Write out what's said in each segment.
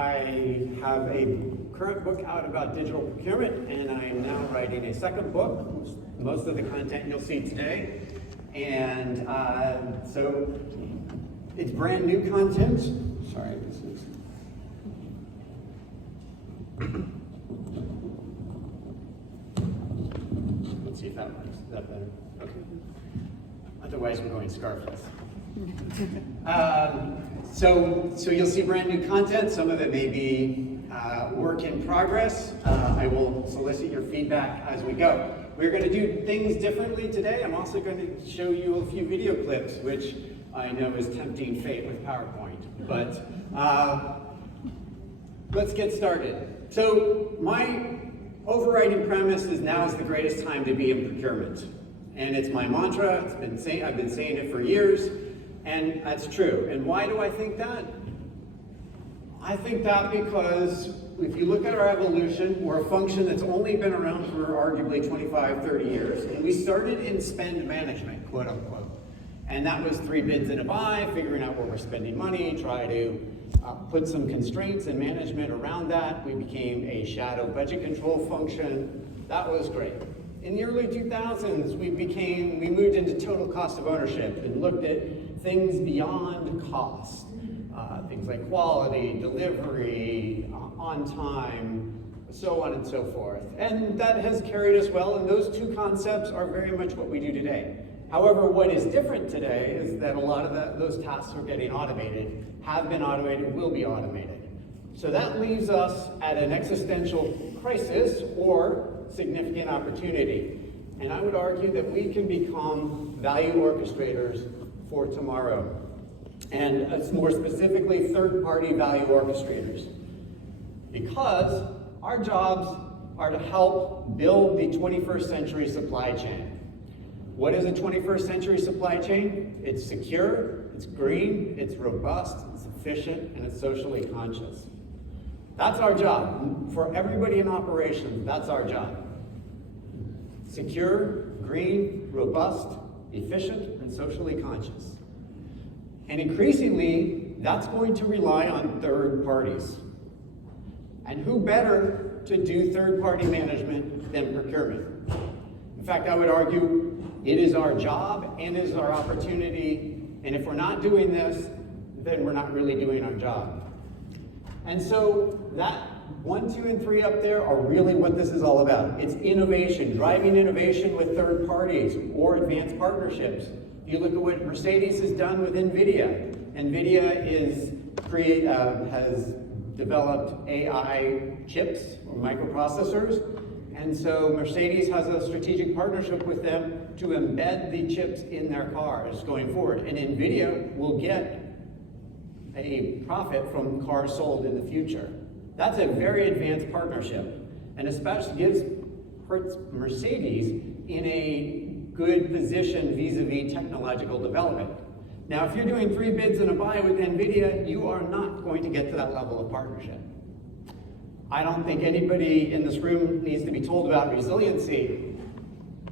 I have a current book out about digital procurement, and I am now writing a second book, most of the content you'll see today. And so it's brand new content. Sorry, this is. Let's see if that works. Is that better? Okay. Otherwise, we're going scarfless. So you'll see brand new content. Some of it may be work in progress. I will solicit your feedback as we go. We're going to do things differently today. I'm also going to show you a few video clips, which I know is tempting fate with PowerPoint. But let's get started. So my overriding premise is now is the greatest time to be in procurement. And it's my mantra. I've been saying it for years. And that's true. And why do I think that? I think that because if you look at our evolution, we're a function that's only been around for arguably 25, 30 years. And we started in spend management, quote unquote. And that was 3 bids and a buy, figuring out where we're spending money, try to put some constraints and management around that. We became a shadow budget control function. That was great. In the early 2000s, we moved into total cost of ownership and looked at things beyond cost, things like quality, delivery, on time, so on and so forth. And that has carried us well, and those two concepts are very much what we do today. However, what is different today is that a lot of those tasks are getting automated, have been automated, will be automated. So that leaves us at an existential crisis or significant opportunity. And I would argue that we can become value orchestrators for tomorrow. And it's more specifically third-party value orchestrators. Because our jobs are to help build the 21st century supply chain. What is a 21st century supply chain? It's secure, it's green, it's robust, it's efficient, and it's socially conscious. That's our job. For everybody in operations, that's our job. Secure, green, robust, efficient, and socially conscious. And increasingly, that's going to rely on third parties. And who better to do third-party management than procurement? In fact, I would argue it is our job and it is our opportunity. And if we're not doing this, then we're not really doing our job. And so that 1, 2, and 3 up there are really what this is all about. It's innovation, driving innovation with third parties or advanced partnerships. You look at what Mercedes has done with NVIDIA. NVIDIA has developed AI chips or microprocessors. And so Mercedes has a strategic partnership with them to embed the chips in their cars going forward. And NVIDIA will get a profit from cars sold in the future. That's a very advanced partnership, and especially puts Mercedes in a good position vis-a-vis technological development. Now, if you're doing 3 bids and a buy with NVIDIA, you are not going to get to that level of partnership. I don't think anybody in this room needs to be told about resiliency,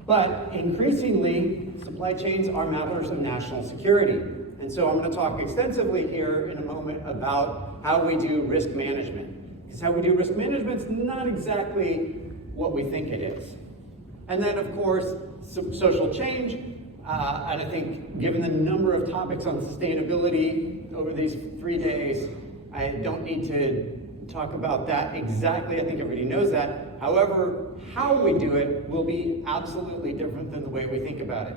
but increasingly, supply chains are matters of national security. And so I'm going to talk extensively here in a moment about how we do risk management. Because how we do risk management is not exactly what we think it is. And then, of course, social change. And I think given the number of topics on sustainability over these 3 days, I don't need to talk about that exactly. I think everybody knows that. However, how we do it will be absolutely different than the way we think about it.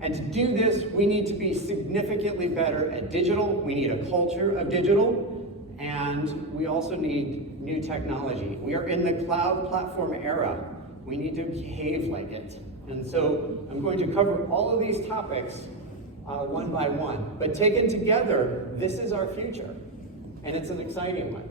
And to do this, we need to be significantly better at digital. We need a culture of digital, and we also need new technology. We are in the cloud platform era. We need to behave like it. And so I'm going to cover all of these topics one by one. But taken together, this is our future, and it's an exciting one.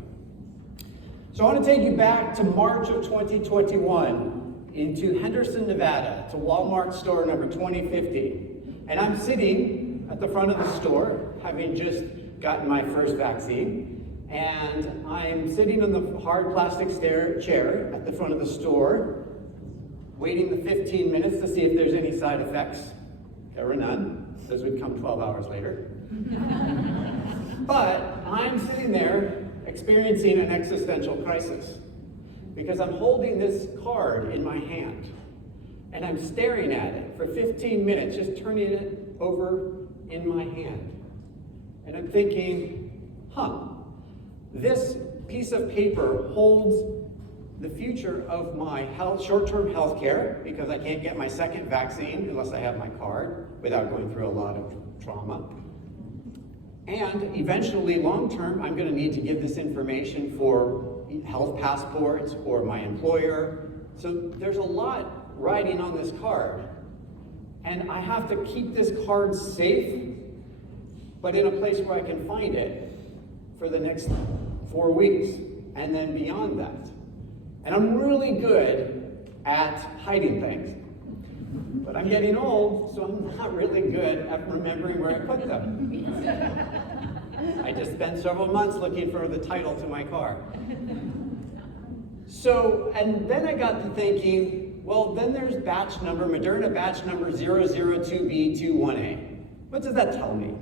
So I want to take you back to March of 2021 into Henderson, Nevada, to Walmart store number 2050. And I'm sitting at the front of the store, having just gotten my first vaccine. And I'm sitting on the hard plastic chair at the front of the store, waiting the 15 minutes to see if there's any side effects. There were none. Those would come 12 hours later. But I'm sitting there experiencing an existential crisis because I'm holding this card in my hand and I'm staring at it for 15 minutes, just turning it over in my hand. And I'm thinking, this piece of paper holds the future of my short-term health care, because I can't get my second vaccine unless I have my card without going through a lot of trauma. And eventually, long-term, I'm going to need to give this information for health passports or my employer. So there's a lot riding on this card. And I have to keep this card safe, but in a place where I can find it for the next 4 weeks, and then beyond that. And I'm really good at hiding things. But I'm getting old, so I'm not really good at remembering where I put them. I just spent several months looking for the title to my car. So, and then I got to thinking, well, then there's batch number, Moderna batch number 002B21A. What does that tell me?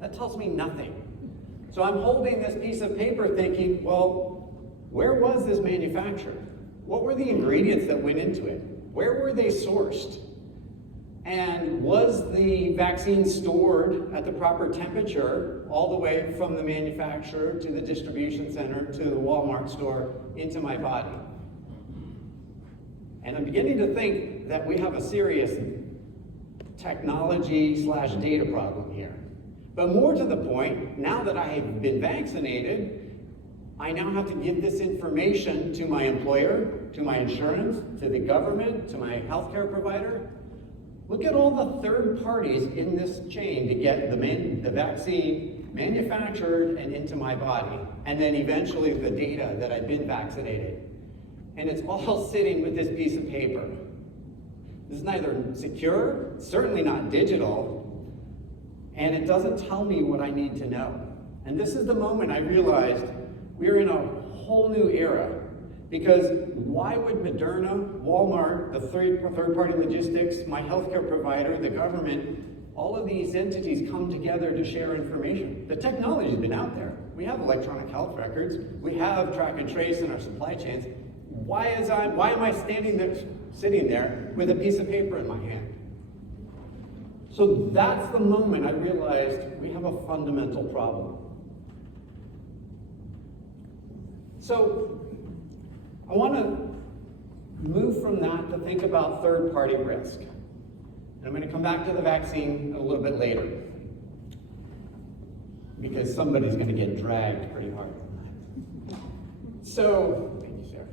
That tells me nothing. So I'm holding this piece of paper thinking, well, where was this manufactured? What were the ingredients that went into it? Where were they sourced? And was the vaccine stored at the proper temperature all the way from the manufacturer to the distribution center to the Walmart store into my body? And I'm beginning to think that we have a serious technology/data problem here. But more to the point, now that I have been vaccinated, I now have to give this information to my employer, to my insurance, to the government, to my healthcare provider. Look at all the third parties in this chain to get the vaccine manufactured and into my body, and then eventually the data that I've been vaccinated. And it's all sitting with this piece of paper. This is neither secure, certainly not digital, and it doesn't tell me what I need to know. And this is the moment I realized we're in a whole new era, because why would Moderna, Walmart, the third-party logistics, my healthcare provider, the government, all of these entities come together to share information? The technology's been out there. We have electronic health records. We have track and trace in our supply chains. Why am I sitting there with a piece of paper in my hand? So that's the moment I realized we have a fundamental problem. So I want to move from that to think about third-party risk. And I'm going to come back to the vaccine a little bit later, because somebody's going to get dragged pretty hard on that. So, thank you, Sarah.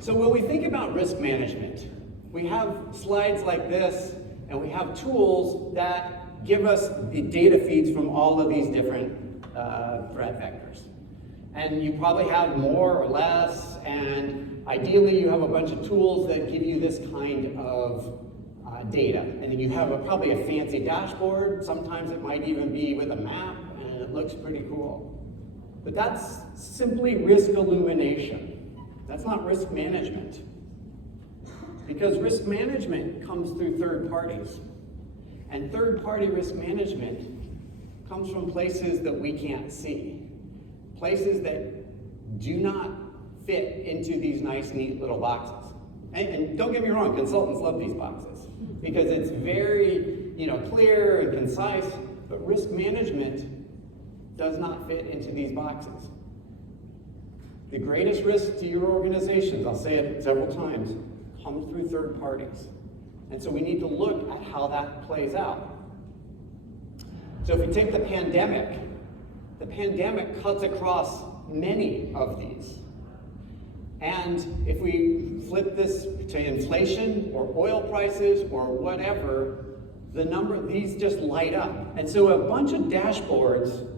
So when we think about risk management, we have slides like this, and we have tools that give us the data feeds from all of these different threat vectors. And you probably have more or less, and ideally you have a bunch of tools that give you this kind of data. And then you have probably a fancy dashboard. Sometimes it might even be with a map, and it looks pretty cool. But that's simply risk illumination. That's not risk management. Because risk management comes through third parties. And third-party risk management comes from places that we can't see. Places that do not fit into these nice, neat little boxes. And don't get me wrong, consultants love these boxes because it's very, clear and concise, but risk management does not fit into these boxes. The greatest risk to your organizations, I'll say it several times, comes through third parties. And so we need to look at how that plays out. So if we take the pandemic cuts across many of these. And if we flip this to inflation or oil prices or whatever, these just light up. And so a bunch of dashboards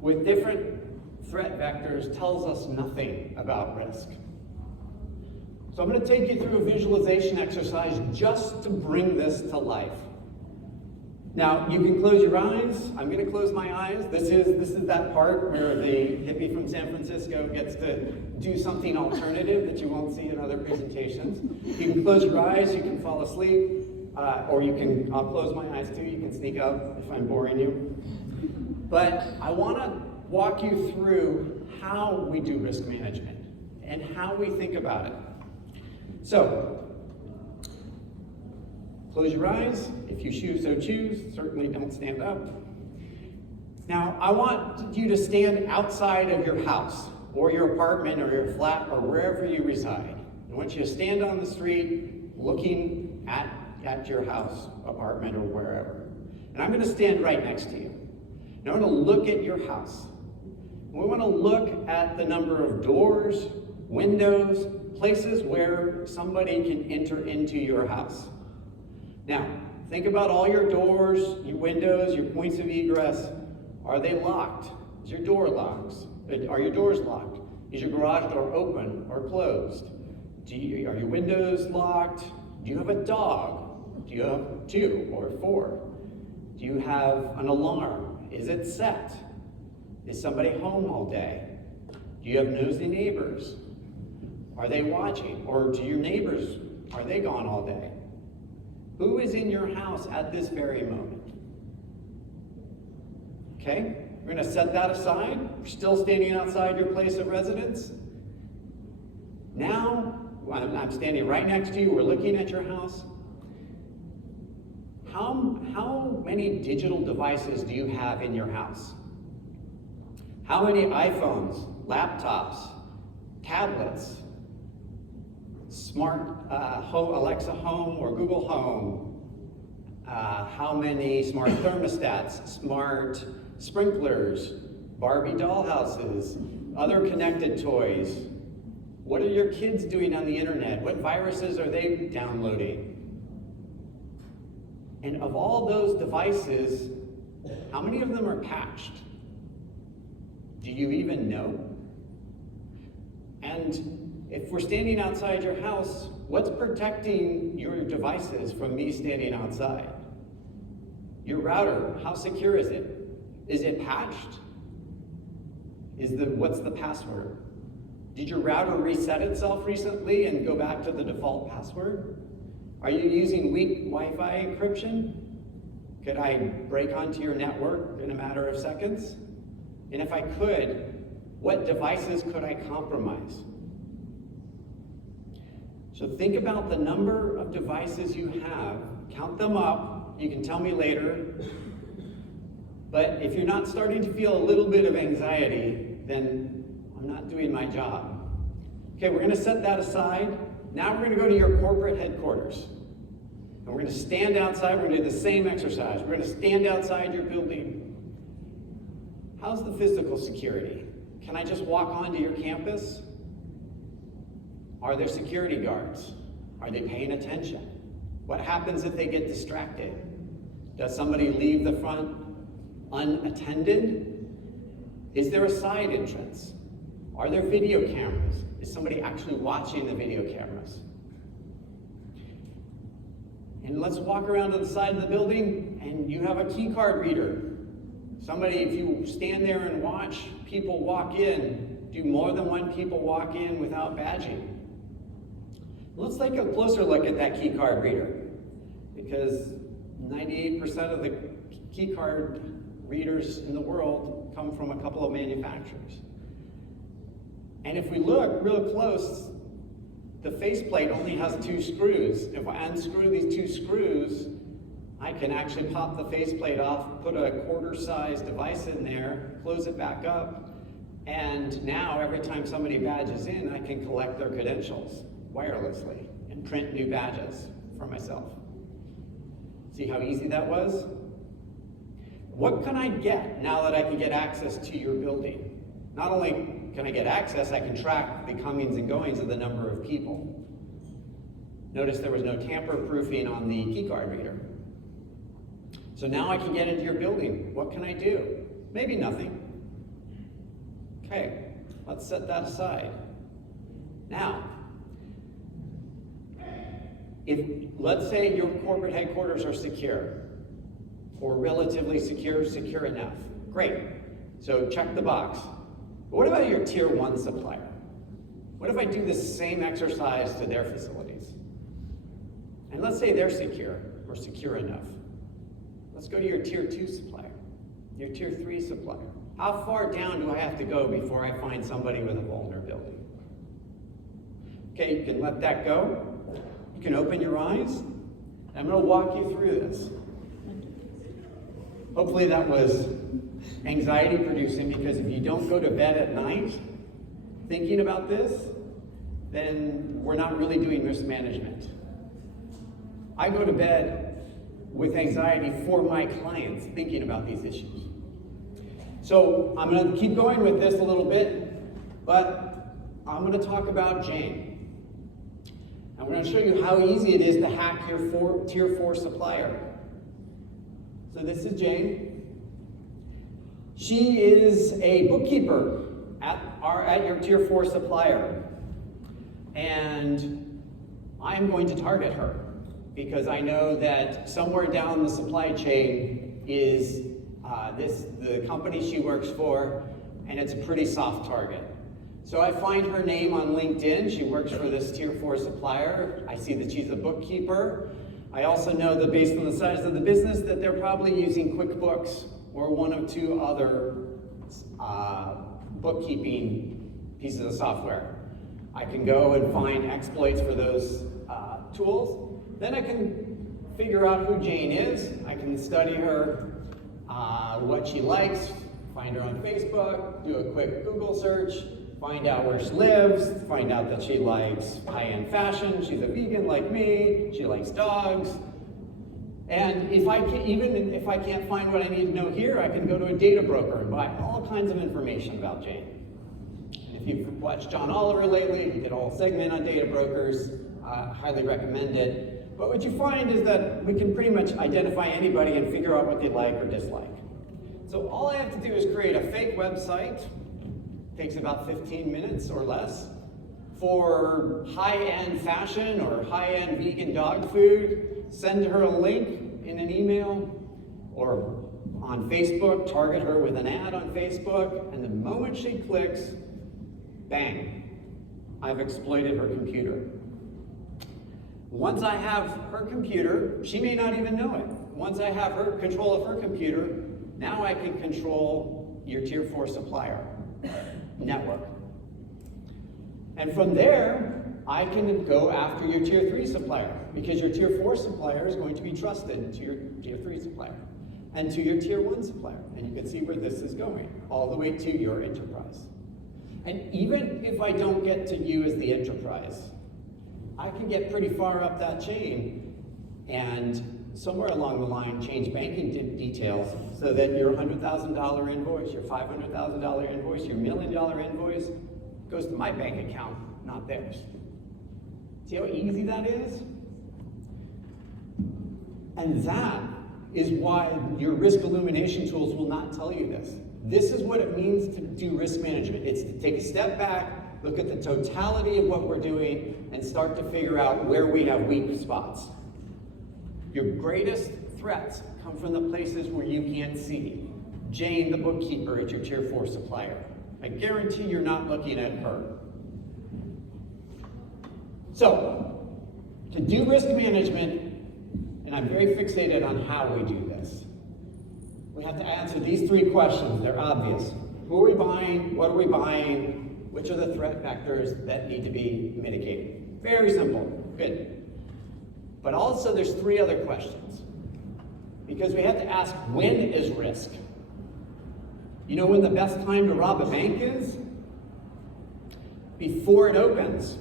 with different threat vectors tells us nothing about risk. So I'm going to take you through a visualization exercise just to bring this to life. Now, you can close your eyes. I'm going to close my eyes. This is that part where the hippie from San Francisco gets to do something alternative that you won't see in other presentations. You can close your eyes, you can fall asleep, or I'll close my eyes too, you can sneak up if I'm boring you. But I want to walk you through how we do risk management and how we think about it. So, close your eyes, if you so choose, certainly don't stand up. Now, I want you to stand outside of your house, or your apartment, or your flat, or wherever you reside. I want you to stand on the street looking at your house, apartment, or wherever. And I'm going to stand right next to you. Now, I want to look at your house. We want to look at the number of doors, windows, places where somebody can enter into your house. Now, think about all your doors, your windows, your points of egress. Are they locked? Is your door locked? Are your doors locked? Is your garage door open or closed? Are your windows locked? Do you have a dog? Do you have 2 or 4? Do you have an alarm? Is it set? Is somebody home all day? Do you have nosy neighbors? Are they watching? Or do your neighbors, are they gone all day? Who is in your house at this very moment? Okay, we're going to set that aside. We're still standing outside your place of residence. Now, I'm standing right next to you. We're looking at your house. How many digital devices do you have in your house? How many iPhones, laptops, tablets, smart home, Alexa Home or Google Home? How many smart thermostats, smart sprinklers, Barbie dollhouses, other connected toys? What are your kids doing on the internet? What viruses are they downloading? And of all those devices, how many of them are patched? Do you even know? And if we're standing outside your house, what's protecting your devices from me standing outside? Your router, how secure is it? Is it patched? What's the password? Did your router reset itself recently and go back to the default password? Are you using weak Wi-Fi encryption? Could I break onto your network in a matter of seconds? And if I could, what devices could I compromise? So think about the number of devices you have, count them up. You can tell me later. But if you're not starting to feel a little bit of anxiety, then I'm not doing my job. Okay, we're going to set that aside. Now we're going to go to your corporate headquarters. And we're going to stand outside. We're going to do the same exercise. We're going to stand outside your building. How's the physical security? Can I just walk onto your campus? Are there security guards? Are they paying attention? What happens if they get distracted? Does somebody leave the front unattended? Is there a side entrance? Are there video cameras? Is somebody actually watching the video cameras? And let's walk around to the side of the building, and you have a key card reader. Somebody, if you stand there and watch people walk in, do more than one people walk in without badging? Let's take a closer look at that key card reader, because 98% of the key card readers in the world come from a couple of manufacturers. And if we look real close, the faceplate only has 2 screws. If I unscrew these 2 screws, I can actually pop the faceplate off, put a quarter-sized device in there, close it back up, and now every time somebody badges in, I can collect their credentials wirelessly and print new badges for myself. See how easy that was? What can I get now that I can get access to your building? Not only can I get access, I can track the comings and goings of the number of people. Notice there was no tamper-proofing on the keycard reader. So now I can get into your building. What can I do? Maybe nothing. Okay, let's set that aside. Now, let's say your corporate headquarters are secure, or relatively secure, secure enough. Great, so check the box. But what about your tier 1 supplier? What if I do the same exercise to their facilities? And let's say they're secure, or secure enough. Let's go to your tier 2 supplier, your tier 3 supplier. How far down do I have to go before I find somebody with a vulnerability? Okay, you can let that go. You can open your eyes. I'm going to walk you through this. Hopefully that was anxiety producing, because if you don't go to bed at night thinking about this, then we're not really doing risk management. I go to bed with anxiety for my clients thinking about these issues. So I'm going to keep going with this a little bit, but I'm going to talk about Jane. I'm going to show you how easy it is to hack your Tier 4 supplier. So this is Jane. She is a bookkeeper at your Tier 4 supplier. And I'm going to target her because I know that somewhere down the supply chain is the company she works for, and it's a pretty soft target. So I find her name on LinkedIn. She works for this Tier 4 supplier. I see that she's a bookkeeper. I also know that based on the size of the business that they're probably using QuickBooks or one or two other bookkeeping pieces of software. I can go and find exploits for those tools. Then I can figure out who Jane is. I can study her, what she likes, find her on Facebook, do a quick Google search, find out where she lives, find out that she likes high-end fashion, she's a vegan like me, she likes dogs. And even if I can't find what I need to know here, I can go to a data broker and buy all kinds of information about Jane. And if you've watched John Oliver lately, he did a whole segment on data brokers, highly recommend it. But what you find is that we can pretty much identify anybody and figure out what they like or dislike. So all I have to do is create a fake website. Takes about 15 minutes or less for high-end fashion or high-end vegan dog food. Send her a link in an email or on Facebook, target her with an ad on Facebook, and the moment she clicks, bang, I've exploited her computer. Once I have her computer, she may not even know it. Once I have her control of her computer, now I can control your Tier 4 supplier network. And from there, I can go after your Tier 3 supplier, because your Tier 4 supplier is going to be trusted to your Tier 3 supplier and to your Tier 1 supplier. And you can see where this is going, all the way to your enterprise. And even if I don't get to you as the enterprise, I can get pretty far up that chain and somewhere along the line change banking details so that your $100,000 invoice, your $500,000 invoice, your $1 million invoice goes to my bank account, not theirs. See how easy that is? And that is why your risk illumination tools will not tell you this. This is what it means to do risk management. It's to take a step back, look at the totality of what we're doing, and start to figure out where we have weak spots. Your greatest threats come from the places where you can't see. Jane, the bookkeeper at your Tier 4 supplier. I guarantee you're not looking at her. So, to do risk management, and I'm very fixated on how we do this, we have to answer these three questions. They're obvious. Who are we buying? What are we buying? Which are the threat vectors that need to be mitigated? Very simple. Good. But also there's three other questions. Because we have to ask, when is risk? You know when the best time to rob a bank is? Before it opens.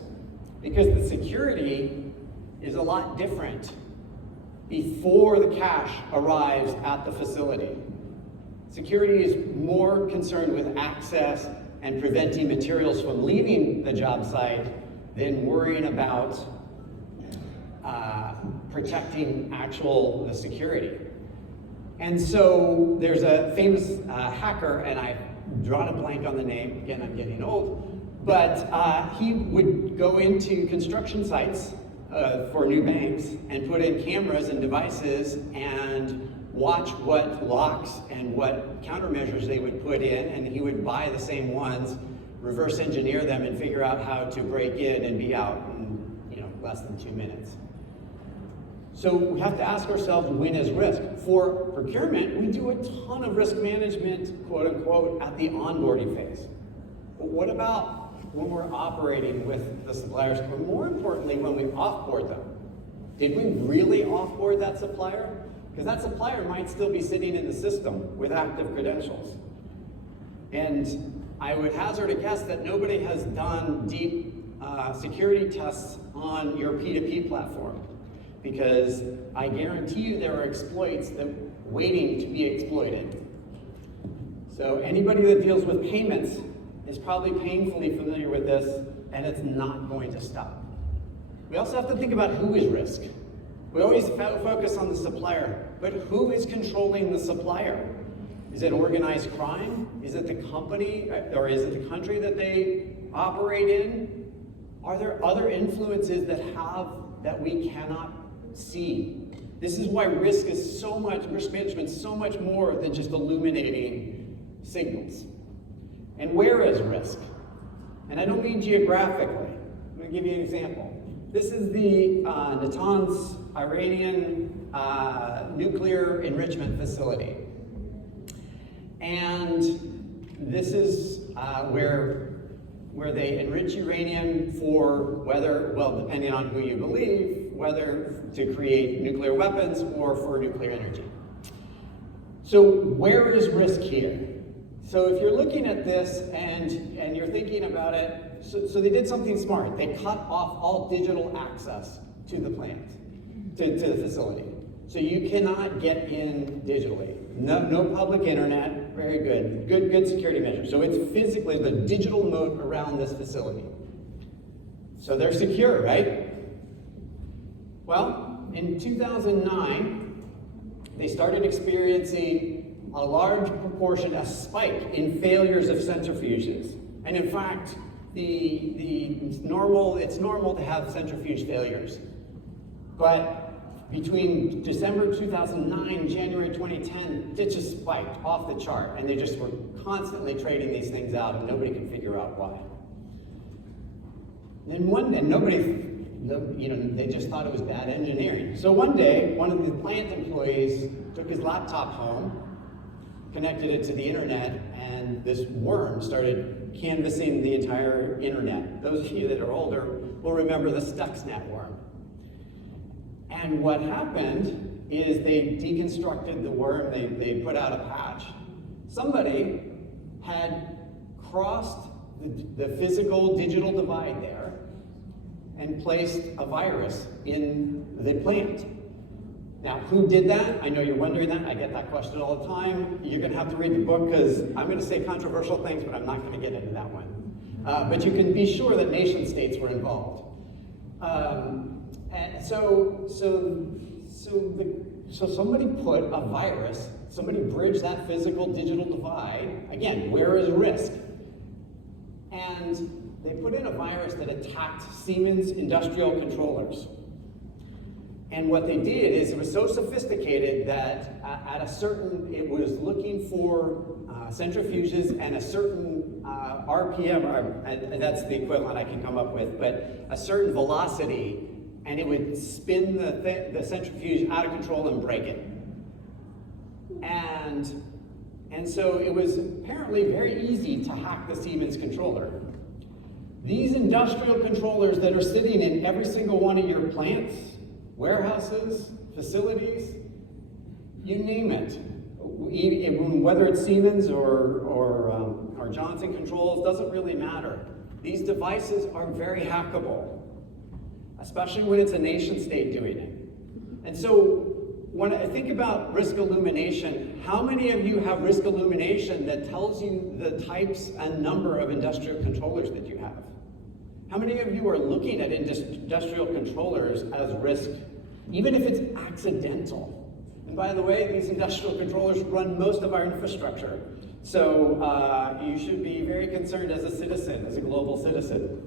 Because the security is a lot different before the cash arrives at the facility. Security is more concerned with access and preventing materials from leaving the job site than worrying about protecting the security. And so there's a famous hacker, and I've drawn a blank on the name, again, I'm getting old, but he would go into construction sites for new banks and put in cameras and devices and watch what locks and what countermeasures they would put in, and he would buy the same ones, reverse engineer them, and figure out how to break in and be out in less than 2 minutes. So we have to ask ourselves, when is risk? For procurement, we do a ton of risk management, quote unquote, at the onboarding phase. But what about when we're operating with the suppliers, or more importantly, when we offboard them? Did we really offboard that supplier? Because that supplier might still be sitting in the system with active credentials. And I would hazard a guess that nobody has done deep security tests on your P2P platform, because I guarantee you there are exploits that waiting to be exploited. So anybody that deals with payments is probably painfully familiar with this, and it's not going to stop. We also have to think about who is risk. We always focus on the supplier, but who is controlling the supplier? Is it organized crime? Is it the company, or is it the country that they operate in? Are there other influences that we cannot see? This is why risk management is so much more than just illuminating signals. And where is risk? And I don't mean geographically. I'm going to give you an example. This is the Natanz Iranian nuclear enrichment facility. And this is where they enrich uranium for depending on who you believe, whether to create nuclear weapons or for nuclear energy. So where is risk here? So if you're looking at this and you're thinking about it, so they did something smart. They cut off all digital access to the plant, to the facility. So you cannot get in digitally. No public internet, very good. Good security measures. So it's physically the digital moat around this facility. So they're secure, right? Well, in 2009, they started experiencing a large proportion, a spike in failures of centrifuges. And in fact, it's normal to have centrifuge failures. But between December 2009 and January 2010, it just spiked off the chart, and they just were constantly trading these things out, and nobody could figure out why. They just thought it was bad engineering. So one day, one of the plant employees took his laptop home, connected it to the internet, and this worm started canvassing the entire internet. Those of you that are older will remember the Stuxnet worm. And what happened is they deconstructed the worm, they put out a patch. Somebody had crossed the physical digital divide there and placed a virus in the plant. Now, who did that? I know you're wondering that. I get that question all the time. You're gonna have to read the book because I'm gonna say controversial things, but I'm not gonna get into that one. But you can be sure that nation states were involved. And so somebody put a virus, somebody bridged that physical digital divide. Again, where is risk? And they put in a virus that attacked Siemens industrial controllers. And what they did is it was so sophisticated that it was looking for centrifuges and a certain RPM, that's the equivalent I can come up with, but a certain velocity, and it would spin the centrifuge out of control and break it. And so it was apparently very easy to hack the Siemens controller. These industrial controllers that are sitting in every single one of your plants, warehouses, facilities, you name it. Whether it's Siemens or Johnson Controls, doesn't really matter. These devices are very hackable, especially when it's a nation state doing it. And so when I think about risk illumination, how many of you have risk illumination that tells you the types and number of industrial controllers that you have? How many of you are looking at industrial controllers as risk, even if it's accidental? And by the way, these industrial controllers run most of our infrastructure. So you should be very concerned as a citizen, as a global citizen.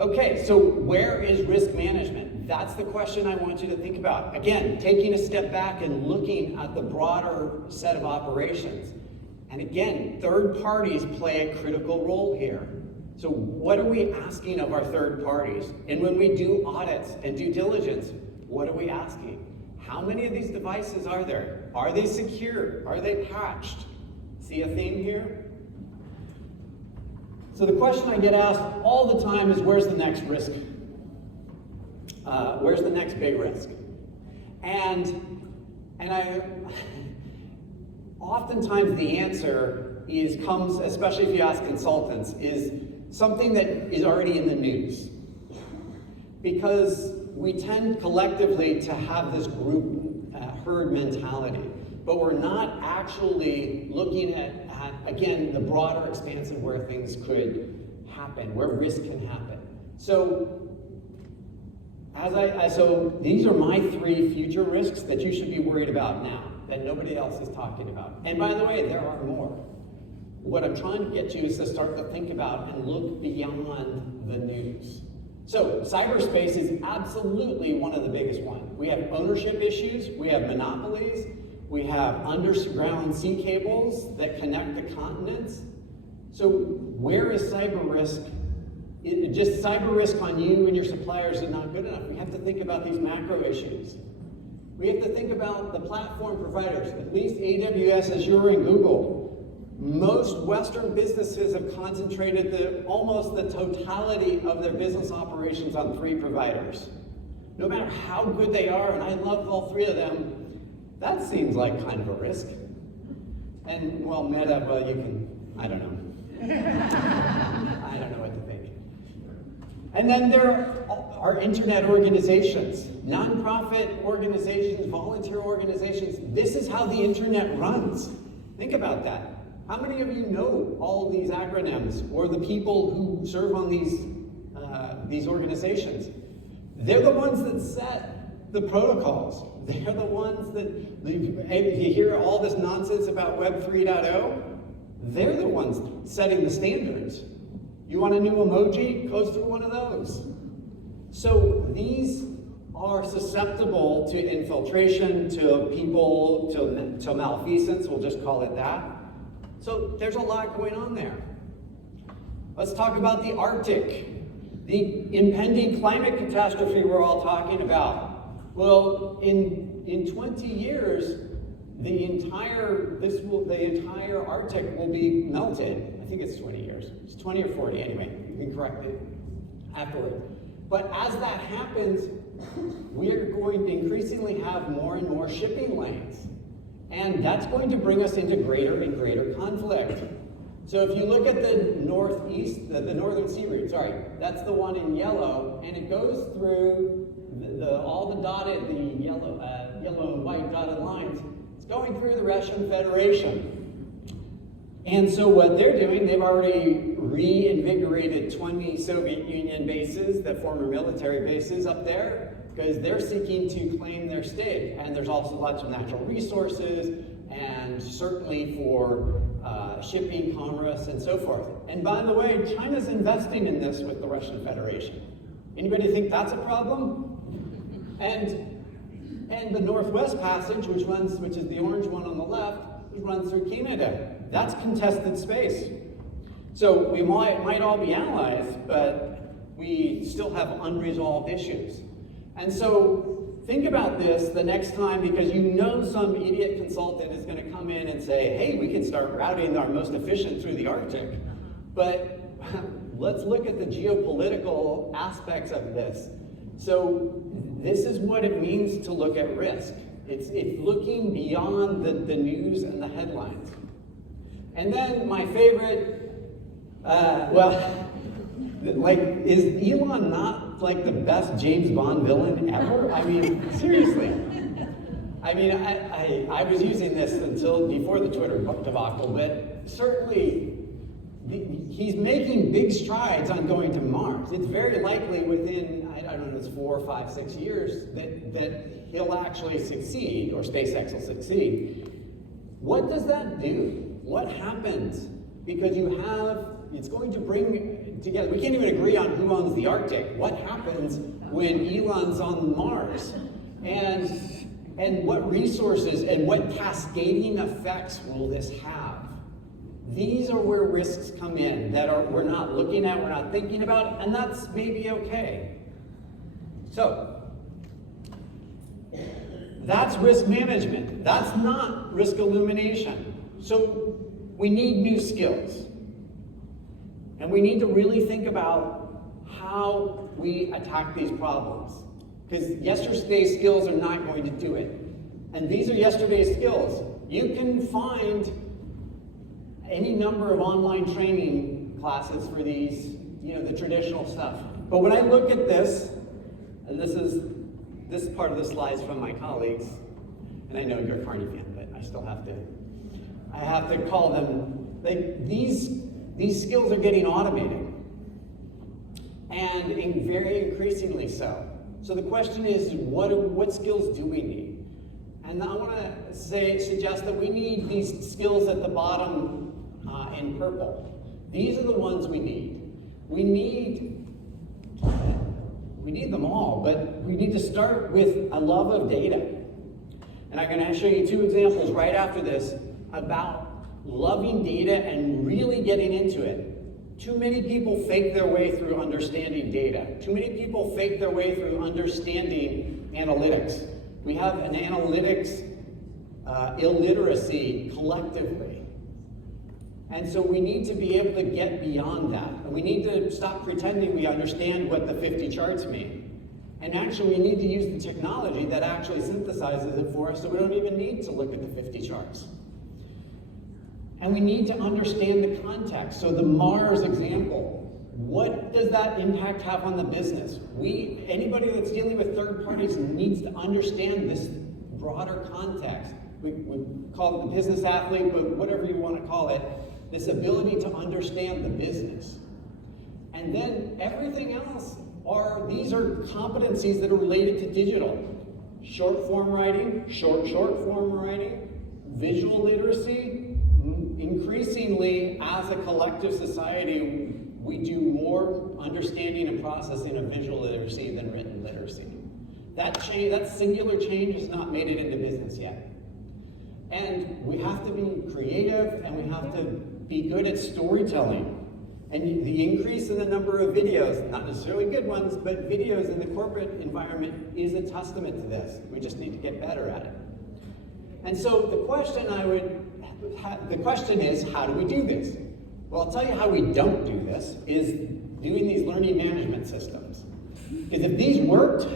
Okay, so where is risk management? That's the question I want you to think about. Again, taking a step back and looking at the broader set of operations. And again, third parties play a critical role here. So what are we asking of our third parties? And when we do audits and due diligence, What are we asking? How many of these devices are there? Are they secure? Are they patched? See a theme here? So the question I get asked all the time is, where's the next risk? Where's the next big risk? And I oftentimes the answer comes, especially if you ask consultants, is something that is already in the news. Because we tend collectively to have this group herd mentality, but we're not actually looking at again, the broader expanse of where things could happen, where risk can happen. So, so these are my 3 future risks that you should be worried about now, that nobody else is talking about. And by the way, there are more. What I'm trying to get you is to start to think about and look beyond the news. So cyberspace is absolutely one of the biggest ones. We have ownership issues, we have monopolies, we have underground sea cables that connect the continents. So where is cyber risk? Just cyber risk on you and your suppliers is not good enough. We have to think about these macro issues. We have to think about the platform providers, at least AWS, Azure, and Google. Most Western businesses have concentrated almost the totality of their business operations on 3 providers. No matter how good they are, and I love all 3 of them, that seems like kind of a risk. And well, Meta, well, you can, I don't know. I don't know what to think. And then there are internet organizations, nonprofit organizations, volunteer organizations. This is how the internet runs. Think about that. How many of you know all these acronyms or the people who serve on these organizations? They're the ones that set the protocols. They're the ones that, if you hear all this nonsense about Web 3.0, they're the ones setting the standards. You want a new emoji? Goes through one of those. So these are susceptible to infiltration, to people, to malfeasance, we'll just call it that. So there's a lot going on there. Let's talk about the Arctic, the impending climate catastrophe we're all talking about. Well, in 20 years, the entire Arctic will be melted. I think it's 20 years. It's 20 or 40 anyway. You can correct it afterward. But as that happens, we are going to increasingly have more and more shipping lanes. And that's going to bring us into greater and greater conflict. So if you look at the northeast, the northern sea route, sorry, that's the one in yellow, and it goes through all the dotted, the yellow and white dotted lines. It's going through the Russian Federation. And so what they're doing, they've already reinvigorated 20 Soviet Union bases, the former military bases up there, because they're seeking to claim their stake. And there's also lots of natural resources, and certainly for shipping, commerce, and so forth. And by the way, China's investing in this with the Russian Federation. Anybody think that's a problem? And the Northwest Passage, which is the orange one on the left, which runs through Canada. That's contested space. So we might all be allies, but we still have unresolved issues. And so think about this the next time, because you know some idiot consultant is going to come in and say, hey, we can start routing our most efficient through the Arctic. But let's look at the geopolitical aspects of this. So this is what it means to look at risk. It's looking beyond the news and the headlines. And then my favorite, is Elon not like the best James Bond villain ever? I mean, seriously. I mean, I was using this until before the Twitter debacle, but certainly he's making big strides on going to Mars. It's very likely within, I don't know, it's 4, 5, 6 years that he'll actually succeed, or SpaceX will succeed. What does that do? What happens? Because it's going to bring together, we can't even agree on who owns the Arctic. What happens when Elon's on Mars? And what resources and what cascading effects will this have? These are where risks come in that we're not looking at, we're not thinking about, and that's maybe okay. So, That's risk management. That's not risk illumination. So we need new skills. And we need to really think about how we attack these problems. Because yesterday's skills are not going to do it. And these are yesterday's skills. You can find any number of online training classes for these, the traditional stuff. But when I look at this, and this part of the slides from my colleagues, and I know you're a Carney fan, but I still have to call them, these skills are getting automated, and very increasingly so. So the question is, what skills do we need? And I want to suggest that we need these skills at the bottom in purple. These are the ones we need. We need them all, but we need to start with a love of data. And I'm going to show you two examples right after this about loving data and really getting into it. Too many people fake their way through understanding data. Too many people fake their way through understanding analytics. We have an analytics illiteracy collectively. And so we need to be able to get beyond that. And we need to stop pretending we understand what the 50 charts mean. And actually, we need to use the technology that actually synthesizes it for us, so we don't even need to look at the 50 charts. And we need to understand the context. So the Mars example, what does that impact have on the business? Anybody that's dealing with third parties needs to understand this broader context. We call it the business athlete, but whatever you want to call it, this ability to understand the business. And then everything else these are competencies that are related to digital. Short form writing, short form writing, visual literacy. Increasingly, as a collective society, we do more understanding and processing of visual literacy than written literacy. That singular change has not made it into business yet. And we have to be creative, and we have to be good at storytelling. And the increase in the number of videos, not necessarily good ones, but videos in the corporate environment is a testament to this. We just need to get better at it. And so the question is, how do we do this? Well, I'll tell you how we don't do this, is doing these learning management systems. Because if these worked,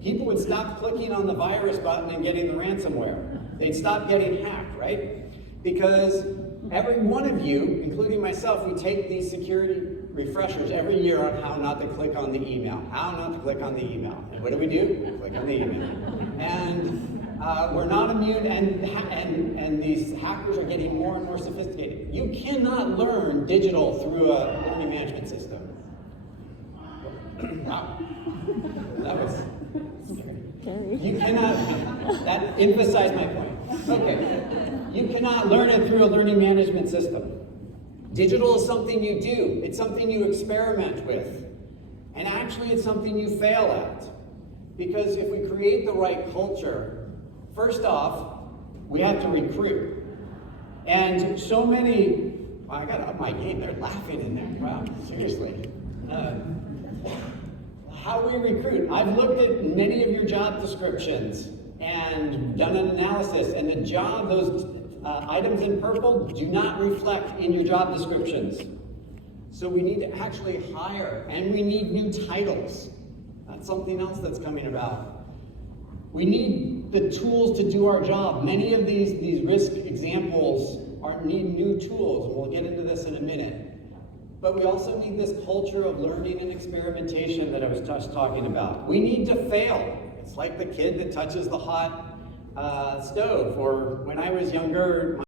people would stop clicking on the virus button and getting the ransomware. They'd stop getting hacked, right? Because every one of you, including myself, we take these security refreshers every year on how not to click on the email. How not to click on the email. And what do? We click on the email. And we're not immune, and these hackers are getting more and more sophisticated. You cannot learn digital through a learning management system. Wow. That was scary. You cannot, that emphasized my point. Okay. You cannot learn it through a learning management system. Digital is something you do. It's something you experiment with. And actually, it's something you fail at. Because if we create the right culture, first off, we have to recruit. And so many, I got to up my game, they're laughing in there. Wow, seriously. How we recruit. I've looked at many of your job descriptions and done an analysis, and those items in purple do not reflect in your job descriptions. So we need to actually hire, and we need new titles. That's something else that's coming about. We need the tools to do our job. Many of these risk examples need new tools, and we'll get into this in a minute. But we also need this culture of learning and experimentation that I was just talking about. We need to fail. It's like the kid that touches the hot stove, or when I was younger,